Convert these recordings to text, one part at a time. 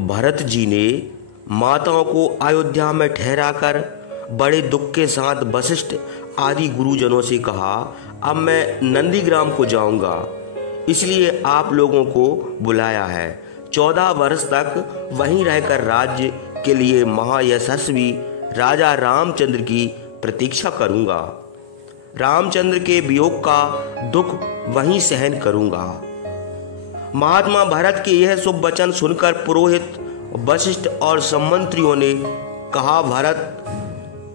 भरत जी ने माताओं को अयोध्या में ठहराकर बड़े दुख के साथ वशिष्ठ आदि गुरुजनों से कहा, अब मैं नंदीग्राम को जाऊंगा, इसलिए आप लोगों को बुलाया है। 14 वर्ष तक वहीं रहकर राज्य के लिए महायशस्वी राजा रामचंद्र की प्रतीक्षा करूंगा। रामचंद्र के वियोग का दुख वहीं सहन करूंगा। महात्मा भरत के यह शुभ वचन सुनकर पुरोहित, वशिष्ठ और सम्मंत्रियों ने कहा, भरत,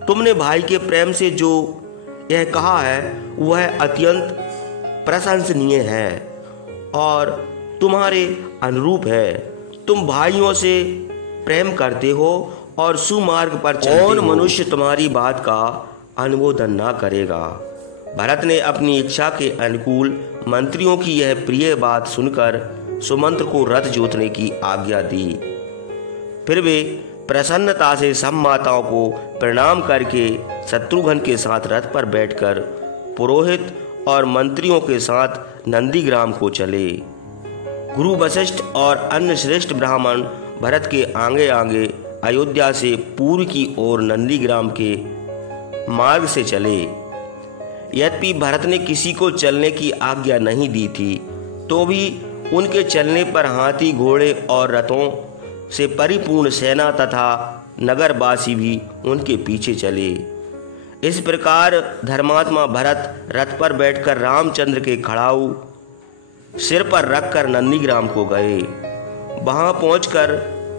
तुमने भाई के प्रेम से जो यह कहा है वह अत्यंत प्रशंसनीय है और तुम्हारे अनुरूप है। तुम भाइयों से प्रेम करते हो और सुमार्ग पर चलते हो। मनुष्य तुम्हारी बात का अनुमोदन ना करेगा। भरत ने अपनी इच्छा के अनुकूल मंत्रियों की यह प्रिय बात सुनकर सुमंत्र को रथ जोतने की आज्ञा दी। फिर वे प्रसन्नता से सब माताओं को प्रणाम करके शत्रुघ्न के साथ रथ पर बैठकर पुरोहित और मंत्रियों के साथ नंदीग्राम को चले। गुरु वशिष्ठ और अन्य श्रेष्ठ ब्राह्मण भरत के आगे आगे अयोध्या से पूर्व की ओर नंदीग्राम के मार्ग से चले। यद्यपि भरत ने किसी को चलने की आज्ञा नहीं दी थी, तो भी उनके चलने पर हाथी, घोड़े और रथों से परिपूर्ण सेना तथा नगरवासी भी उनके पीछे चले। इस प्रकार धर्मात्मा भरत रथ पर बैठकर रामचंद्र के खड़ाऊ सिर पर रखकर नंदीग्राम को गए। वहां पहुंचकर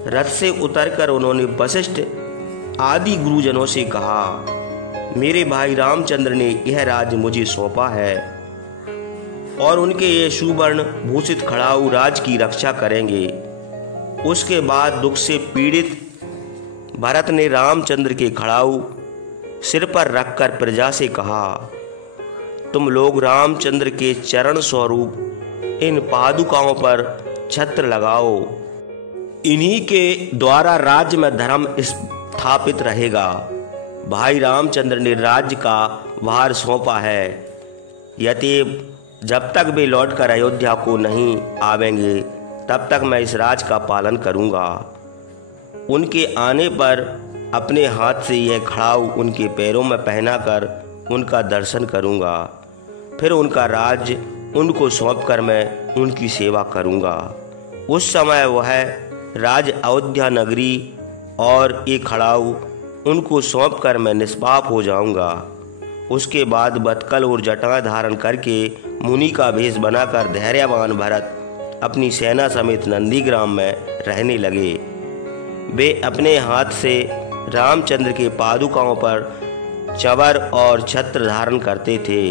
रथ से उतरकर उन्होंने वशिष्ठ आदि गुरुजनों से कहा, मेरे भाई रामचंद्र ने यह राज्य मुझे सौंपा है और उनके ये सुवर्ण भूषित खड़ाऊ राज की रक्षा करेंगे। उसके बाद दुख से पीड़ित भरत ने रामचंद्र के खड़ाऊ सिर पर रखकर प्रजा से कहा, तुम लोग रामचंद्र के चरण स्वरूप इन पादुकाओं पर छत्र लगाओ। इन्हीं के द्वारा राज्य में धर्म स्थापित रहेगा। भाई रामचंद्र ने राज्य का भार सौंपा है। यद्यपि जब तक वे लौटकर अयोध्या को नहीं आवेंगे तब तक मैं इस राज का पालन करूंगा। उनके आने पर अपने हाथ से यह खड़ाऊ उनके पैरों में पहनाकर उनका दर्शन करूंगा। फिर उनका राज्य उनको सौंपकर मैं उनकी सेवा करूंगा। उस समय वह राज अयोध्या नगरी और ये खड़ाऊ उनको सौंपकर मैं निष्पाप हो जाऊंगा। उसके बाद बतकल और जटा धारण करके मुनि का भेष बनाकर धैर्यवान भरत अपनी सेना समेत नंदीग्राम में रहने लगे। वे अपने हाथ से रामचंद्र के पादुकाओं पर चवर और छत्र धारण करते थे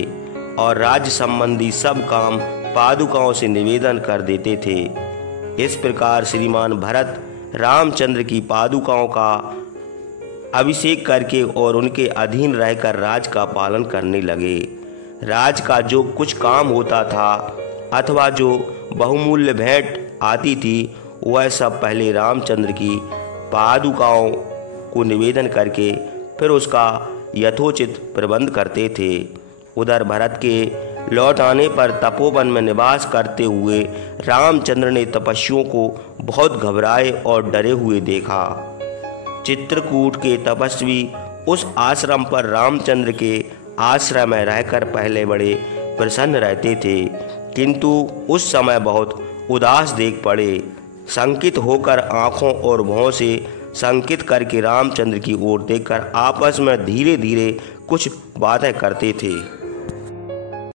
और राज्य संबंधी सब काम पादुकाओं से निवेदन कर देते थे। इस प्रकार श्रीमान भरत रामचंद्र की पादुकाओं का अभिषेक करके और उनके अधीन रहकर राज का पालन करने लगे। राज का जो कुछ काम होता था अथवा जो बहुमूल्य भेंट आती थी वह सब पहले रामचंद्र की पादुकाओं को निवेदन करके फिर उसका यथोचित प्रबंध करते थे। उधर भरत के लौट आने पर तपोवन में निवास करते हुए रामचंद्र ने तपस्वियों को बहुत घबराए और डरे हुए देखा। चित्रकूट के तपस्वी उस आश्रम पर रामचंद्र के आश्रय में रहकर पहले बड़े प्रसन्न रहते थे, किंतु उस समय बहुत उदास देख पड़े। शंकित होकर आँखों और भौं से संकेत करके रामचंद्र की ओर देखकर आपस में धीरे धीरे कुछ बातें करते थे।